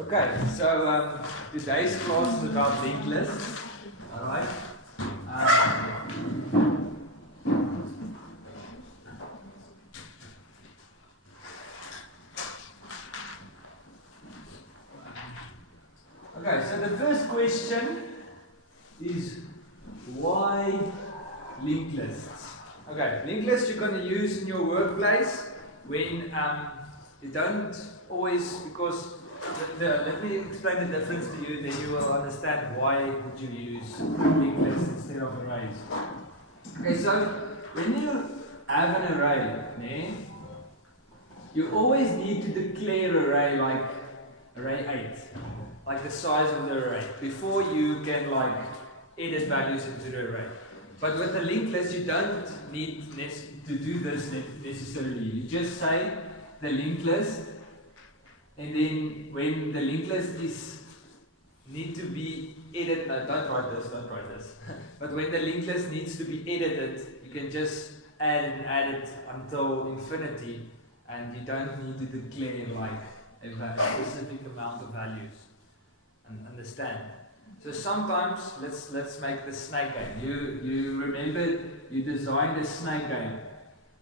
Okay, so today's class is about linked lists. Alright. Okay, so the first question is why linked lists? Okay, linked lists you're going to use in your workplace when you don't always, because let me explain the difference to you, then you will understand why would you use linked lists instead of arrays. Okay, so when you have an array, you always need to declare array like array 8, like the size of the array, before you can like edit values into the array. But with a linked list, you don't need to do this necessarily. You just say the linked list, and then when the linked list is need to be edited, no, don't write this. But when the linked list needs to be edited, you can just add and add it until infinity, and you don't need to declare like a specific amount of values. And understand. So sometimes let's make the snake game. You remember you designed the snake game.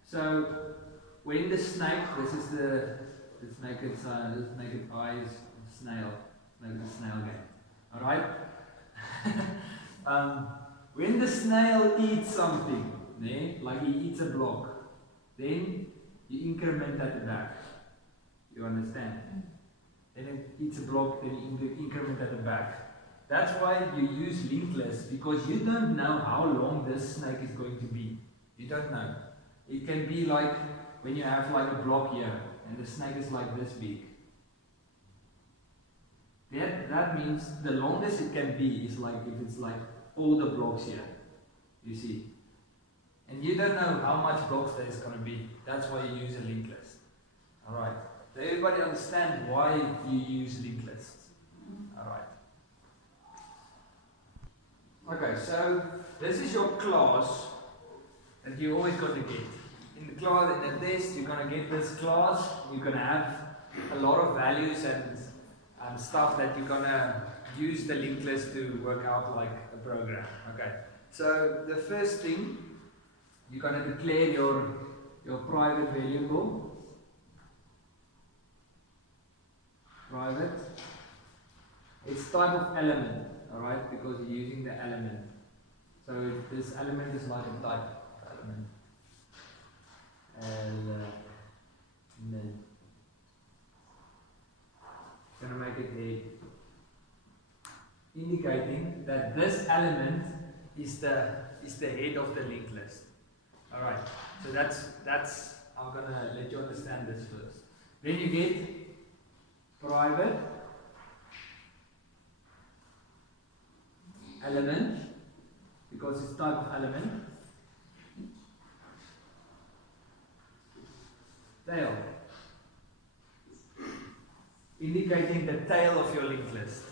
So when the snake, this is the snake, let's make it eyes, snail, make it a snail game. Alright? When the snail eats something, like he eats a block, then you increment that back. You understand? Then it eats a block, then you increment at the back. That's why you use linked lists, because you don't know how long this snake is going to be. You don't know. It can be like when you have like a block here, and the snake is like this big. That means the longest it can be is like if it's like all the blocks here. You see. And you don't know how much blocks there is going to be. That's why you use a linked list. Alright. So everybody understand why you use linked lists? Alright. Okay, so this is your class that you're always going to get. In the class, in the test, you're going to get this class. You're going to have a lot of values and stuff that you're going to use the linked list to work out like a program. Okay, so the first thing, you're going to declare your private variable. Private. It's type of element, alright, because you're using the element. So this element is like a type of element. Element. Gonna make it a indicating that this element is the head of the linked list. Alright, so that's I'm gonna let you understand this first. Then you get private element, because it's type of element. Tail, indicating the tail of your linked list.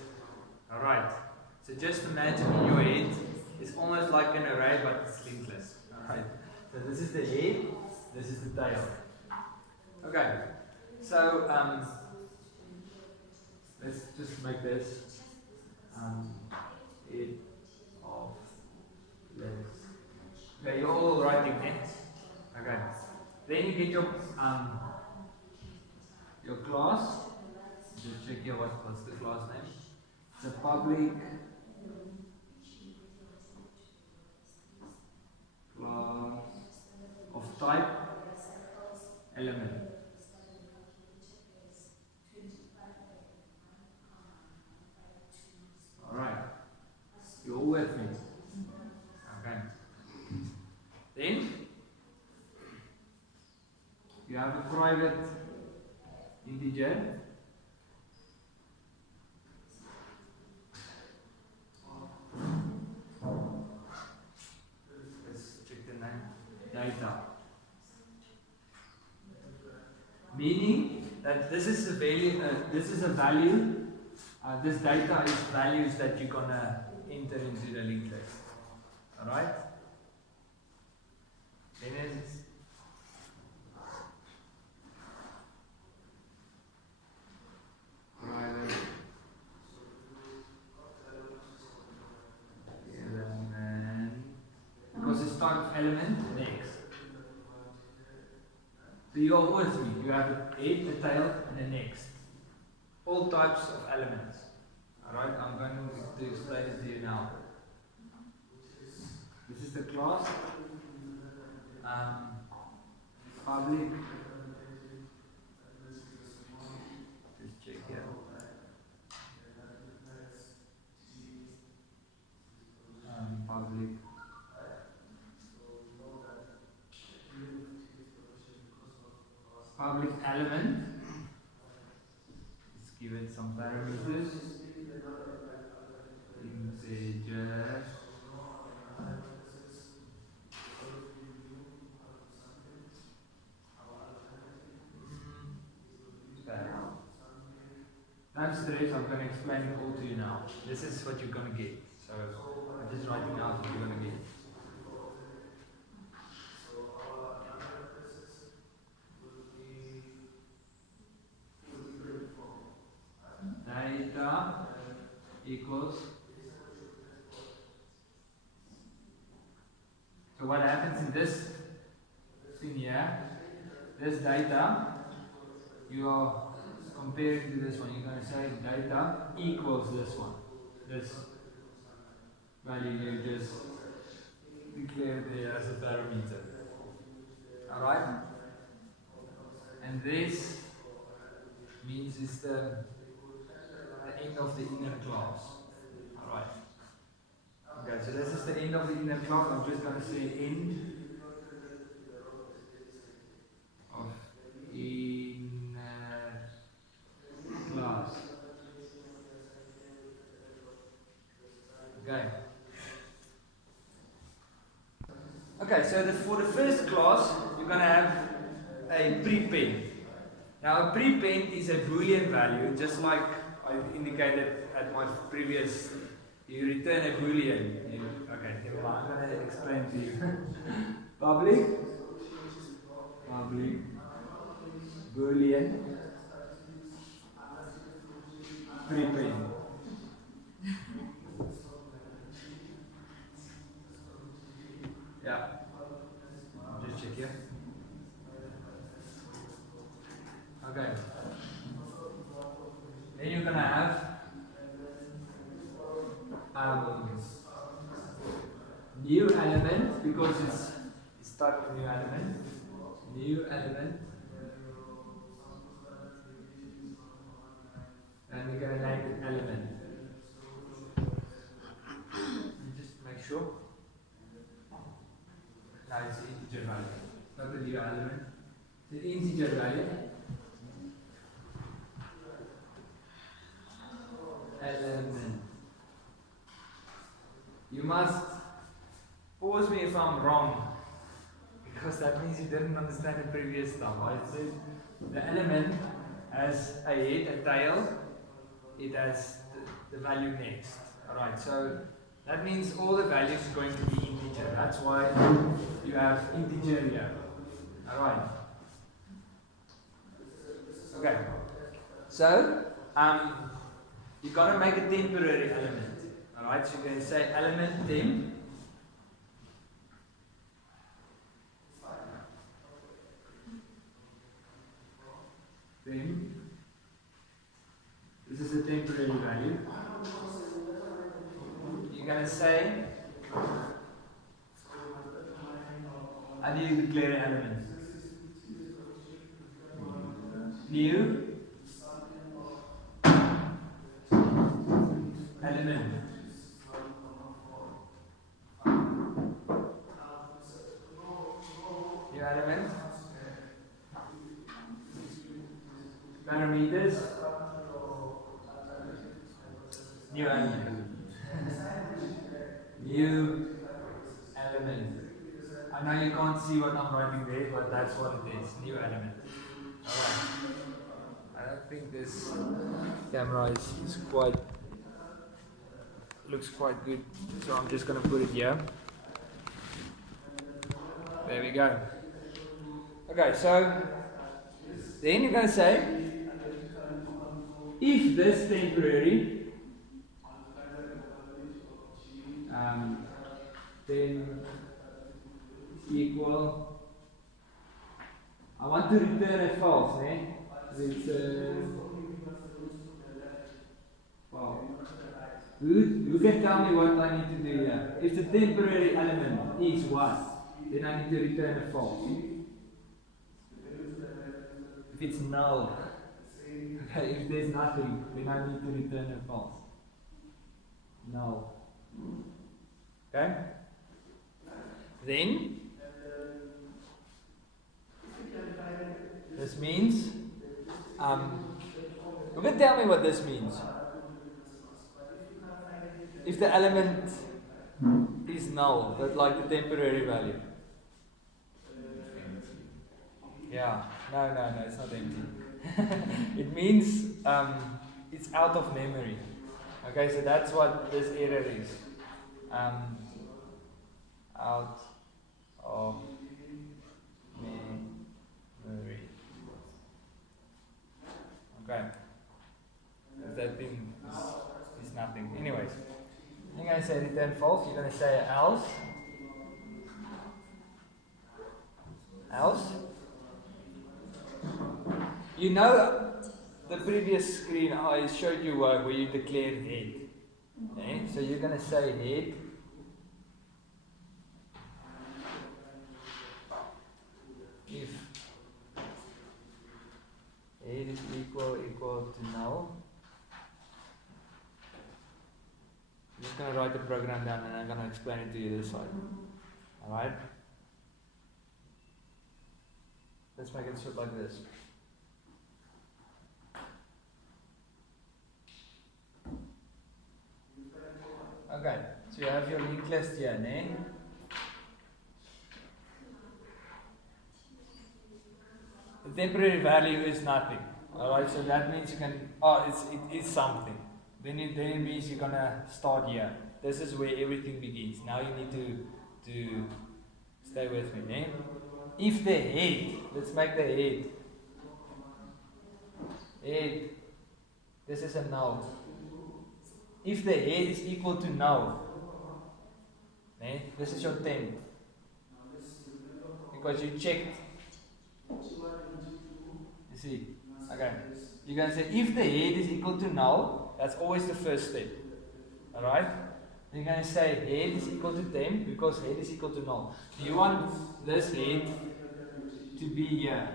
Alright, so just imagine in your head, it's almost like an array, but it's linked list. Alright, so this is the head, this is the tail. Okay, so let's just make this head of list. Okay, you're all writing it. Okay. Then you get your class. Just check here what's the class name. It's a public class of type element. Alright. You're all with me. Okay. Then you have a private integer. Let's check the name. Data. Meaning that this is a value. This data is values that you're gonna enter into the linked list. All right. Then it's private type of element next. So you are with me. You have a head, a tail, and a next. All types of elements. Alright, I'm going to explain it to you now. This is the class. Public. Just check here. Public. Public element. Let's give it some parameters. Integer. Times 3, so I'm going to explain it all to you now. This is what you're going to get. So I'm just writing out what you're going to get. Data equals. So what happens in this thing here, this data, you are comparing to this one. You're going to say data equals this one. This value you just declare there as a parameter. Alright? And this means it's the end of the inner class. Alright. Okay, so this is the end of the inner class. I'm just going to say end of inner class. Okay. Okay, so for the first class, you're going to have a prepend. Now, a prepend is a Boolean value, just like I indicated at my previous. You return a Boolean. Okay, never mind. I'm going to explain to you. Public Boolean prepend. Yeah. Just check here. Okay. Then you're gonna have new element, because it's type of new element. New element. And we're gonna name it element. Just make sure. No, it's an integer value, not the new element. It's an integer value. Element. You must pause me if I'm wrong, because that means you didn't understand the previous stuff. I said the element has a head, a tail, it has the value next. Alright, so that means all the values are going to be integer. That's why you have integer here. Alright. Okay. So, you're going to make a temporary element. Alright, so you're going to say element temp. This is a temporary value. You're going to say, how do you declare an element? New element. New element. Parameters. New element. New element. I know you can't see what I'm writing there, but that's what it is. New element. Alright. I don't think this camera is quite, looks quite good, so I'm just going to put it here. There we go. Okay, so then you're going to say, if this temporary, then equal, I want to return a false, eh? Return false. Who can tell me what I need to do here? If the temporary element is what, then I need to return a false. If it's null, okay, if there's nothing, then I need to return a false. Null. Okay? Then, this means, you can tell me what this means. If the element is null, but like the temporary value. Yeah, no, it's not empty. It means it's out of memory. Okay, so that's what this error is. Out of memory. Okay. That thing is nothing. Anyways, you're going to say return false. You're going to say else. Else. You know the previous screen I showed you where you declared head. Okay? So you're going to say head. If head is equal to null. I'm just going to write the program down and I'm going to explain it to you this side. Alright? Let's make it short like this. Okay, so you have your linked list here, ne? The temporary value is nothing. Alright, so that means you can, it is something. Then it means you're gonna start here. This is where everything begins. Now you need to stay with me, ne? If the head, let's make the head, this is a null. If the head is equal to null, ne? This is your temp. Because you checked. You see? Okay. You're going to say if the head is equal to null, that's always the first step. Alright? You're going to say head is equal to temp because head is equal to null. Do you want this head to be here?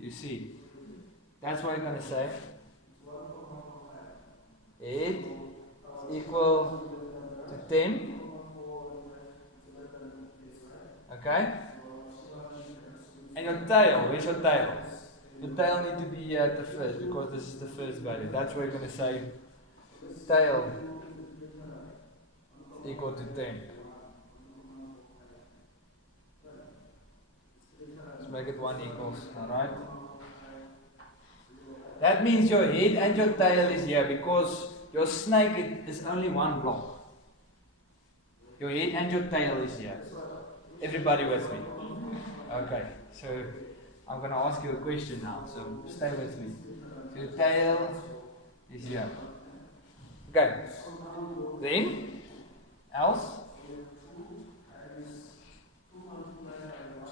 You see? That's what you're going to say. Head is equal to temp. Okay? And your tail, where's your tail? The tail needs to be here at the first because this is the first value. That's where you're going to say tail equal to temp. Let's make it 1 equals, alright? That means your head and your tail is here because your snake is only one block. Your head and your tail is here. Everybody with me? Okay, so I'm going to ask you a question now, so stay with me. So your tail is here. Okay, then, else?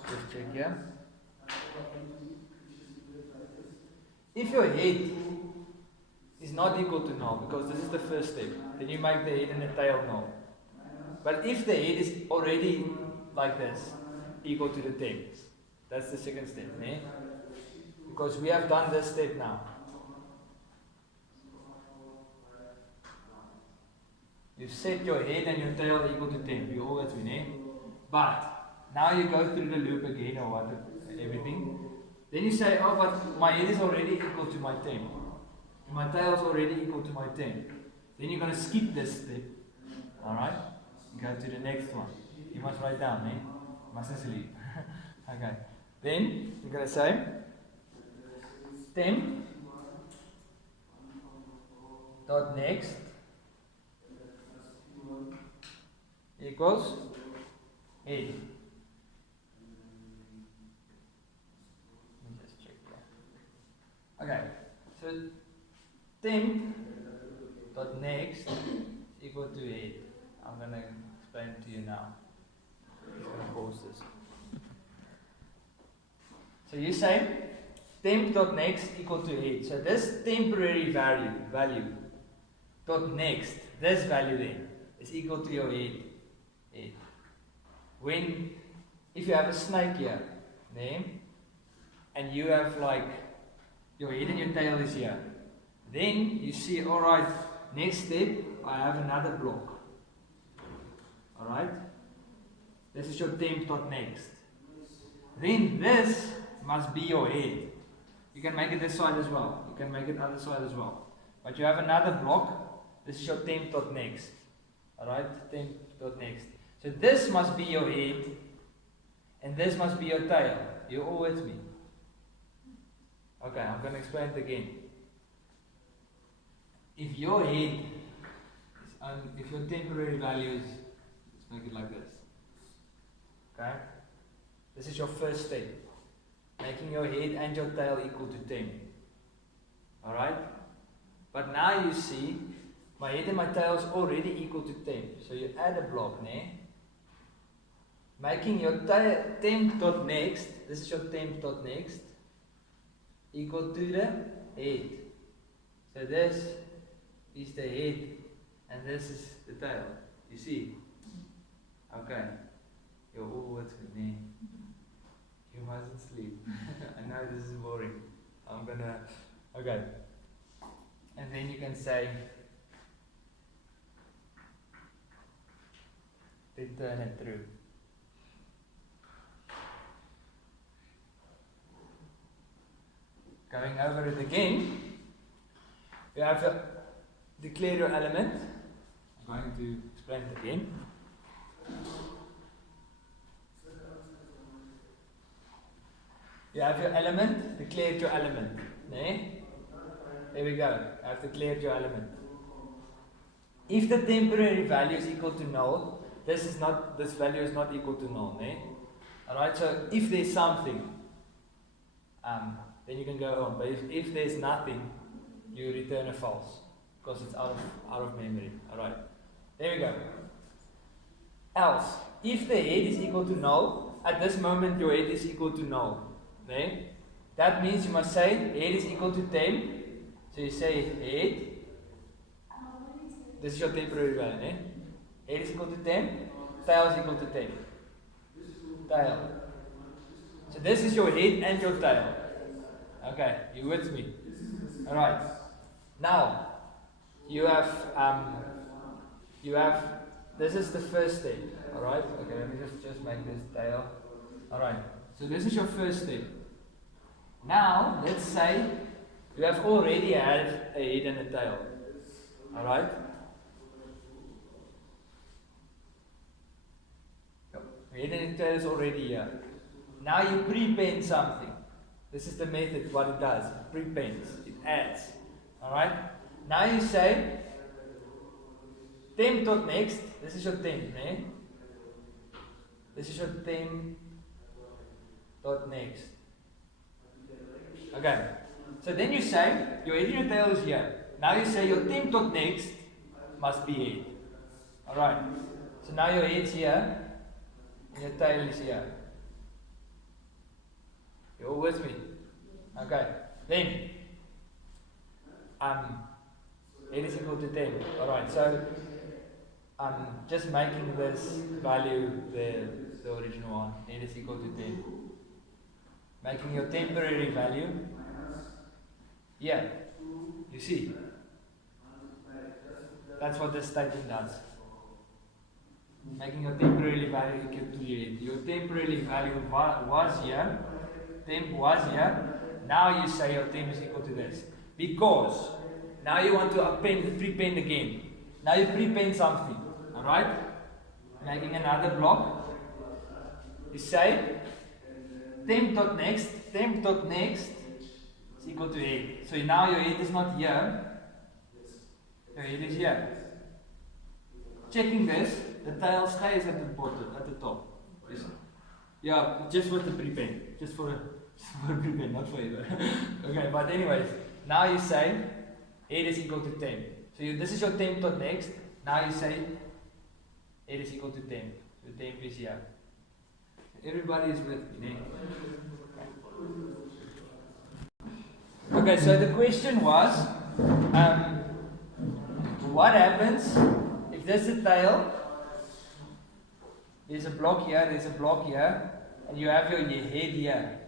Just check here. If your head is not equal to null, because this is the first step, then you make the head and the tail null. But if the head is already like this, equal to the temp, that's the second step, né? Because we have done this step now. You've set your head and your tail equal to temp, you always win, eh? But now you go through the loop again or what, everything. Then you say, oh, but my head is already equal to my temp. And my tail is already equal to my temp. Then you're going to skip this step. Alright? Go to the next one. You must write down, eh? You mustn't sleep. Okay. Then you're going to say temp dot next equals head. Okay, so temp dot next is equal to head. I'm going to explain it to you now. I'm just going to pause this. So you say temp.next equal to head. So this temporary value dot next, this value then, is equal to your head. When, if you have a snake here, and you have like, your head and your tail is here, then you see, alright, next step, I have another block. Alright? This is your temp.next. Then this must be your head. You can make it this side as well. You can make it other side as well. But you have another block. This is your temp.next. Alright? Temp.next. So this must be your head. And this must be your tail. You're all with me? Okay, I'm going to explain it again. If your head is if your temporary value is, let's make it like this. Okay? This is your first step. Making your head and your tail equal to 10. Alright? But now you see, my head and my tail is already equal to 10. So you add a block, making your temp.next, this is your temp.next, equal to the head. So this is the head, and this is the tail. You see? Okay. You're all with me. You mustn't sleep. I know this is boring. I'm gonna. Okay. And then you can say, return it through. Going over it again, you have to declare your element. I'm going to explain it again. You have your element, declared your element. There we go. I have declared your element. If the temporary value is equal to null, this value is not equal to null. Alright, so if there's something, then you can go on. But if there's nothing, you return a false, because it's out of memory. Alright, there we go. Else, if the head is equal to null, at this moment your head is equal to null. That means you must say head is equal to 10. So you say head. This is your temporary value. Head is equal to 10. Tail is equal to 10. Tail. So this is your head and your tail. Okay, you with me? Alright. Now you have this is the first step. Alright? Okay, let me just make this tail. Alright. So this is your first step. Now let's say you have already had a head and a tail. Alright? Head and tail is already here. Now you prepend something. This is the method, what it does. It prepends. It adds. Alright? Now you say temp.next. This is your temp, This is your temp.next. Okay. So then you say your head and your tail is here. Now you say your temp.next must be head. Alright. So now your head's here and your tail is here. You're all with me? Okay. Then head is equal to 10. Alright, so just making this value the original one. Head is equal to 10. Making your temporary value. Yeah. You see? That's what this statement does. Making your temporary value equal to your head. Your temporary value was here. Temp was here. Now you say your temp is equal to this. Because now you want to prepend again. Now you prepend something. Alright? Making another block. You say temp.next is equal to head. So now your head is not here. Your head is here. Checking this, the tail stays at the bottom, at the top. Yeah, just with the prepend. Just for prepend, not for either. Okay, but anyways, now you say head is equal to 10. So this is your temp.next. Now you say head is equal to temp. So temp is here. Everybody is with me. Okay, so the question was, what happens if there's a tail, there's a block here, there's a block here, and you have your head here.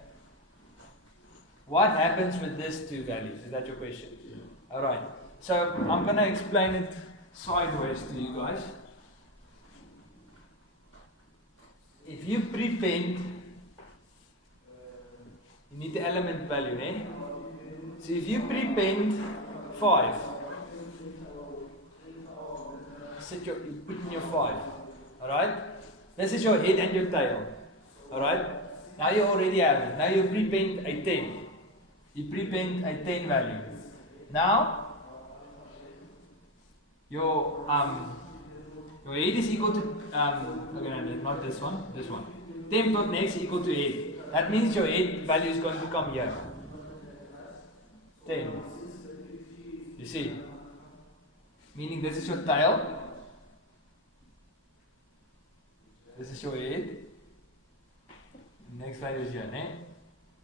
What happens with these two values? Is that your question? Yeah. Alright, so I'm going to explain it sideways to you guys. If you prepend, you need the element value, eh? So if you prepend 5, you put in your 5, alright? This is your head and your tail, alright? Now you already have it. Now you prepend a 10. You prepend a 10 value. Now, your head is equal to, okay, no, not this one, this one. Temp dot next equal to head. That means your head value is going to come here. 10. You see? Meaning this is your tail. This is your head. The next value is here. Eh?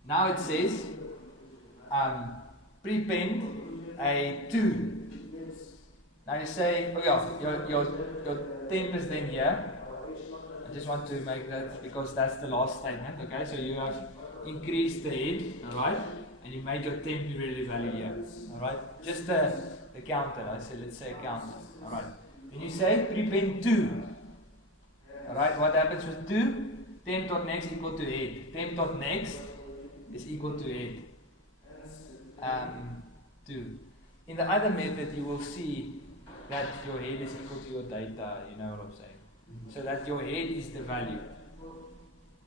Now it says prepend a 2. Now you say, oh yeah, your temp is then here. I just want to make that because that's the last statement. Okay, so you have increased the head, alright, and you made your temporary value here. Alright, just the counter. I say, let's say a counter. Alright, then you say prepend 2. Alright, what happens with 2? Temp dot next equal to head. Temp dot next is equal to head. 2. In the other method, you will see that your head is equal to your data. You know what I'm saying? So that your head is the value.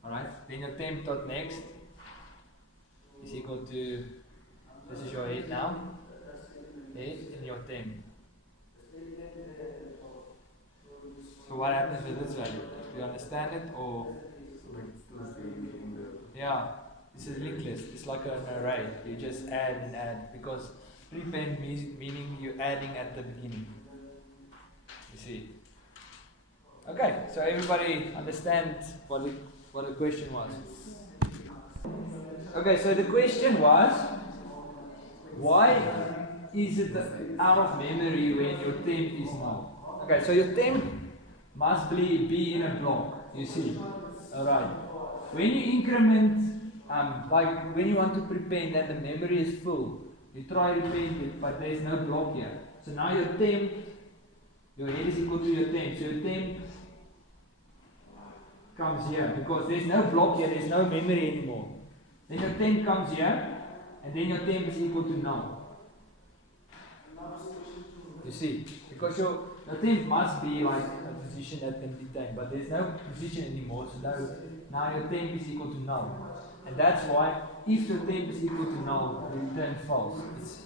Alright? Then your temp dot next is equal to, this is your head now. Head and your temp. So what happens with this value? Do you understand it or? Yeah, this is linked list. It's like an array. You just add and add because prepend meaning you're adding at the beginning. You see? Okay, so everybody understands what the question was. Okay, so the question was, why is it out of memory when your temp is null? Okay, so your temp must be in a block, you see. Alright. When you increment, like when you want to prepend and the memory is full, you try to prepend it, but there is no block here. So now your temp, your head is equal to your temp. So your temp comes here because there's no block here, there's no memory anymore. Then your temp comes here, and then your temp is equal to null. You see, because your temp must be like a position that can be taken, but there's no position anymore, so now your temp is equal to null. And that's why if your temp is equal to null, you return false. It's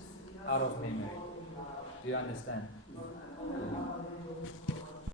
out of memory. Do you understand?